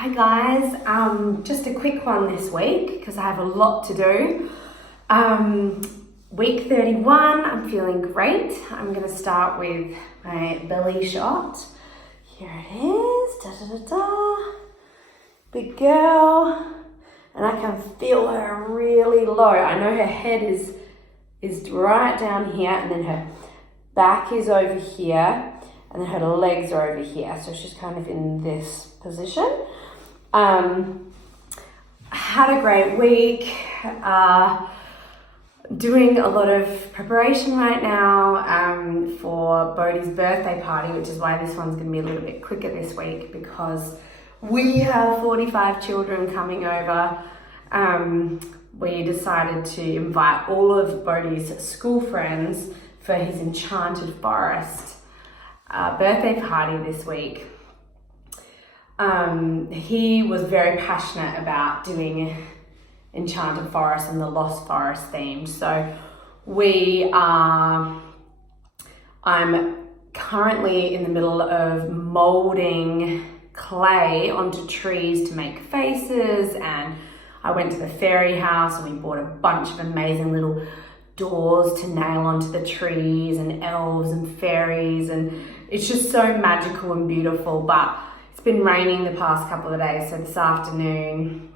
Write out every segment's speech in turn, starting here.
Hi guys, just a quick one this week because I have a lot to do. Week 31, I'm feeling great. I'm going to start with my belly shot. Here it is, da-da-da-da. Big girl, and I can feel her really low. I know her head is right down here, and then her back is over here, and then her legs are over here. So she's kind of in this position. Had a great week. Doing a lot of preparation right now for Bodhi's birthday party, which is why this one's going to be a little bit quicker this week because we have 45 children coming over. We decided to invite all of Bodhi's school friends for his Enchanted Forest birthday party this week. He was very passionate about doing Enchanted Forest and the Lost Forest theme. So I'm currently in the middle of molding clay onto trees to make faces, and I went to the fairy house and we bought a bunch of amazing little doors to nail onto the trees and elves and fairies, and it's just so magical and beautiful. But it's been raining the past couple of days, so this afternoon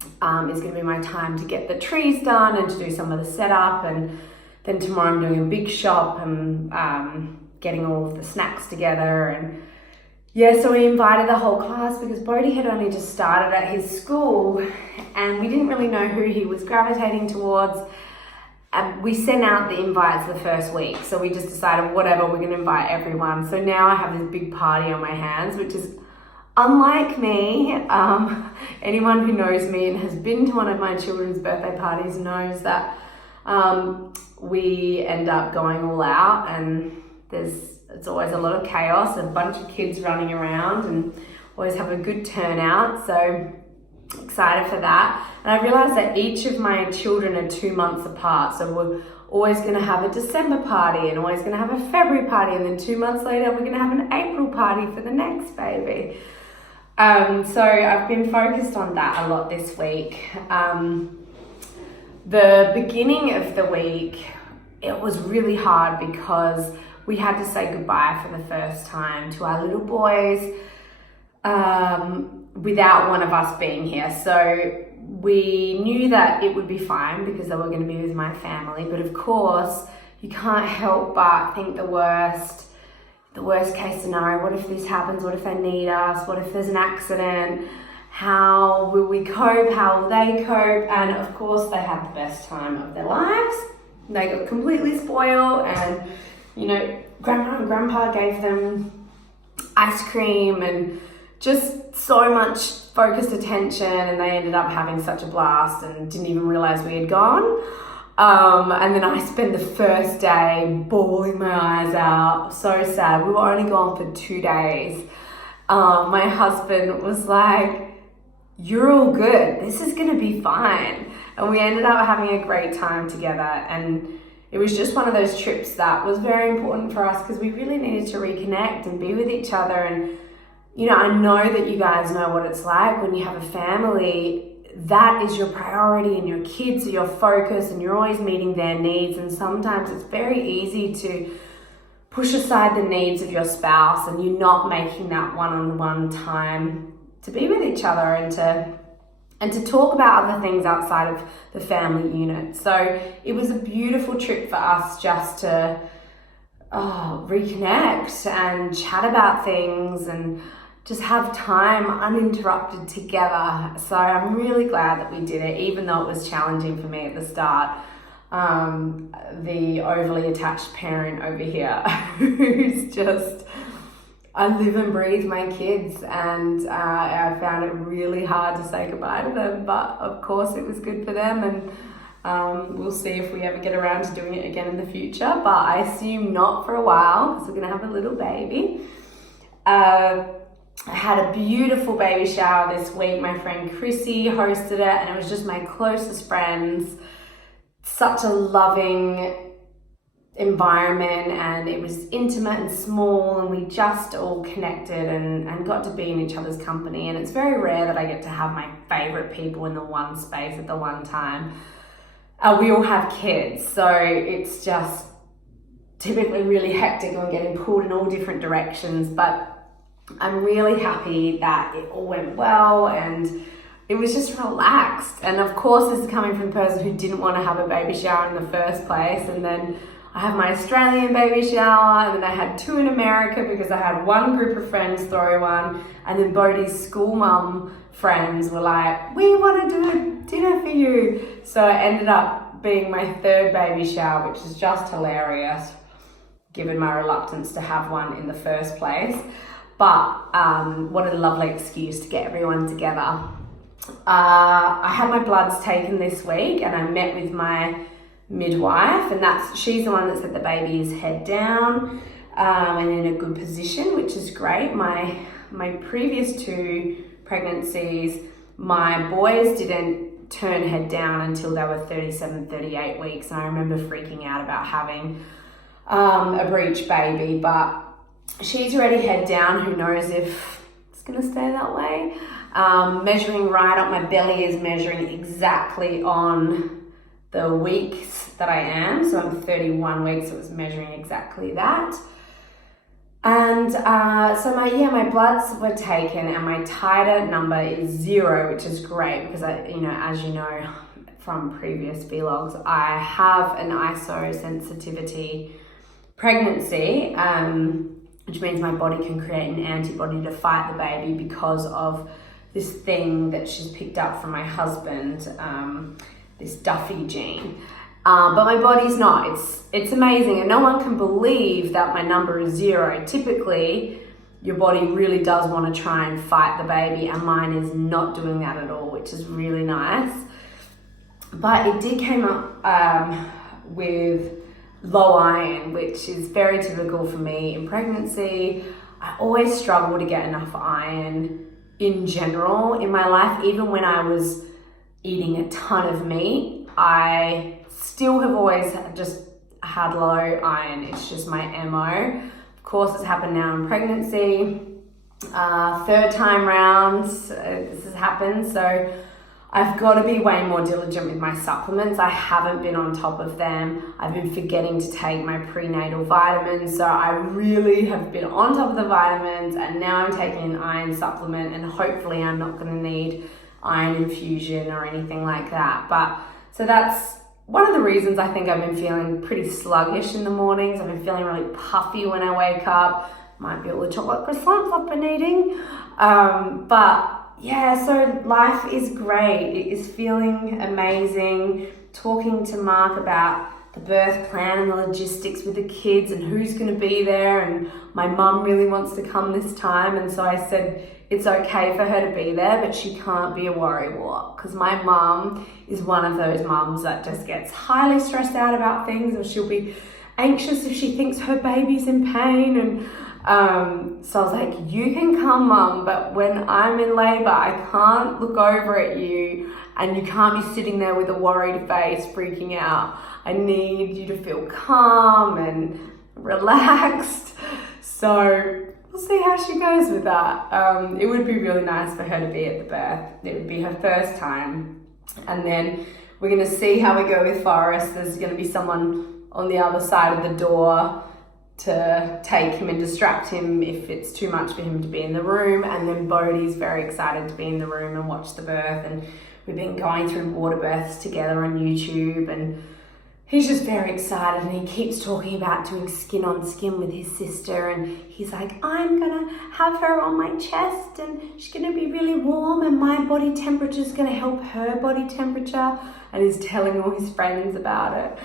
is going to be my time to get the trees done and to do some of the setup, and then tomorrow I'm doing a big shop and getting all of the snacks together. And yeah, so we invited the whole class because Bodhi had only just started at his school and we didn't really know who he was gravitating towards. We sent out the invites the first week, so we just decided whatever, we're going to invite everyone. So now I have this big party on my hands, which is unlike me. Anyone who knows me and has been to one of my children's birthday parties knows that we end up going all out, and it's always a lot of chaos, a bunch of kids running around, and always have a good turnout. So excited for that. And I realized that each of my children are 2 months apart, so we're always going to have a December party and always going to have a February party, and then 2 months later we're going to have an April party for the next baby. So I've been focused on that a lot this week. The beginning of the week, it was really hard because we had to say goodbye for the first time to our little boys without one of us being here. So we knew that it would be fine because they were going to be with my family, but of course you can't help but think the worst case scenario. What if this happens? What if they need us? What if there's an accident? How will we cope? How will they cope? And of course they had the best time of their lives. They got completely spoiled, and Grandma and Grandpa gave them ice cream and just so much focused attention, and they ended up having such a blast and didn't even realize we had gone. And then I spent the first day bawling my eyes out, so sad. We were only gone for 2 days. My husband was like, "You're all good, this is gonna be fine." And we ended up having a great time together, and it was just one of those trips that was very important for us because we really needed to reconnect and be with each other. And I know that you guys know what it's like when you have a family. That is your priority, and your kids are your focus, and you're always meeting their needs. And sometimes it's very easy to push aside the needs of your spouse, and you're not making that one-on-one time to be with each other and to talk about other things outside of the family unit. So it was a beautiful trip for us just to reconnect and chat about things and just have time uninterrupted together. So I'm really glad that we did it, even though it was challenging for me at the start. The overly attached parent over here who's just, I live and breathe my kids, and I found it really hard to say goodbye to them, but of course it was good for them, and we'll see if we ever get around to doing it again in the future, but I assume not for a while because we're gonna have a little baby. I had a beautiful baby shower this week. My friend Chrissy hosted it, and it was just my closest friends. Such a loving environment, and it was intimate and small, and we just all connected and got to be in each other's company. And it's very rare that I get to have my favorite people in the one space at the one time. We all have kids, so it's just typically really hectic and getting pulled in all different directions, but I'm really happy that it all went well and it was just relaxed. And of course, this is coming from the person who didn't want to have a baby shower in the first place. And then I have my Australian baby shower, and then I had 2 in America because I had one group of friends throw one, and then Bodhi's school mum friends were like, we want to do a dinner for you. So it ended up being my 3rd baby shower, which is just hilarious given my reluctance to have one in the first place. But what a lovely excuse to get everyone together. I had my bloods taken this week, and I met with my midwife, and she's the one that said the baby is head down and in a good position, which is great. My previous 2 pregnancies, my boys didn't turn head down until they were 37, 38 weeks, and I remember freaking out about having a breech baby, but she's already head down. Who knows if it's gonna stay that way. Measuring right up, my belly is measuring exactly on the weeks that I am. So I'm 31 weeks, so it was measuring exactly that. And so my bloods were taken, and my titer number is 0, which is great because as you know from previous vlogs, I have an ISO sensitivity pregnancy, which means my body can create an antibody to fight the baby because of this thing that she's picked up from my husband, this Duffy gene. But my body's not. It's amazing, and no one can believe that my number is 0. Typically, your body really does want to try and fight the baby, and mine is not doing that at all, which is really nice. But it did come up with low iron, which is very typical for me in pregnancy. I always struggle to get enough iron in general in my life. Even when I was eating a ton of meat, I still have always just had low iron. It's just my MO. Of course, it's happened now in pregnancy. 3rd time round, this has happened. So I've got to be way more diligent with my supplements. I haven't been on top of them. I've been forgetting to take my prenatal vitamins. So I really have been on top of the vitamins, and now I'm taking an iron supplement, and hopefully I'm not going to need iron infusion or anything like that. But so that's one of the reasons I think I've been feeling pretty sluggish in the mornings. I've been feeling really puffy when I wake up. Might be all the chocolate croissants I've been eating. But yeah, so life is great. It is feeling amazing. Talking to Mark about the birth plan and the logistics with the kids and who's going to be there. And my mum really wants to come this time. And so I said it's okay for her to be there, but she can't be a worrywart, because my mum is one of those mums that just gets highly stressed out about things, or she'll be anxious if she thinks her baby's in pain. And so I was like, you can come, Mum, but when I'm in labour, I can't look over at you, and you can't be sitting there with a worried face freaking out. I need you to feel calm and relaxed. So we'll see how she goes with that. It would be really nice for her to be at the birth. It would be her first time. And then we're going to see how we go with Forrest. There's going to be someone on the other side of the door to take him and distract him if it's too much for him to be in the room. And then Bodhi's very excited to be in the room and watch the birth. And we've been going through water births together on YouTube, and he's just very excited, and he keeps talking about doing skin on skin with his sister, and he's like, I'm gonna have her on my chest and she's gonna be really warm, and my body temperature is gonna help her body temperature, and he's telling all his friends about it,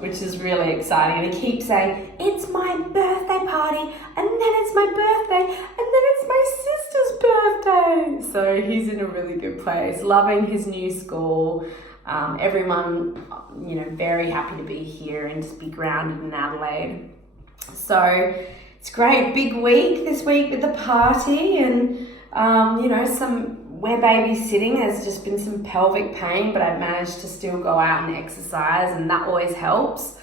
which is really exciting. And he keeps saying, it's my birthday party, and then it's my birthday, and then it's my sister's birthday. So he's in a really good place, loving his new school. Everyone, very happy to be here and just be grounded in Adelaide. So it's great, big week this week with the party, and where baby's sitting, there's just been some pelvic pain, but I've managed to still go out and exercise, and that always helps.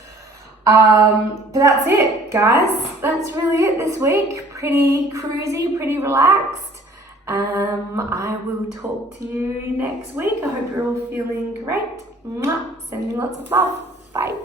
But that's it, guys. That's really it this week. Pretty cruisy, pretty relaxed. I will talk to you next week. I hope you're all feeling great. Mwah. Sending lots of love. Bye.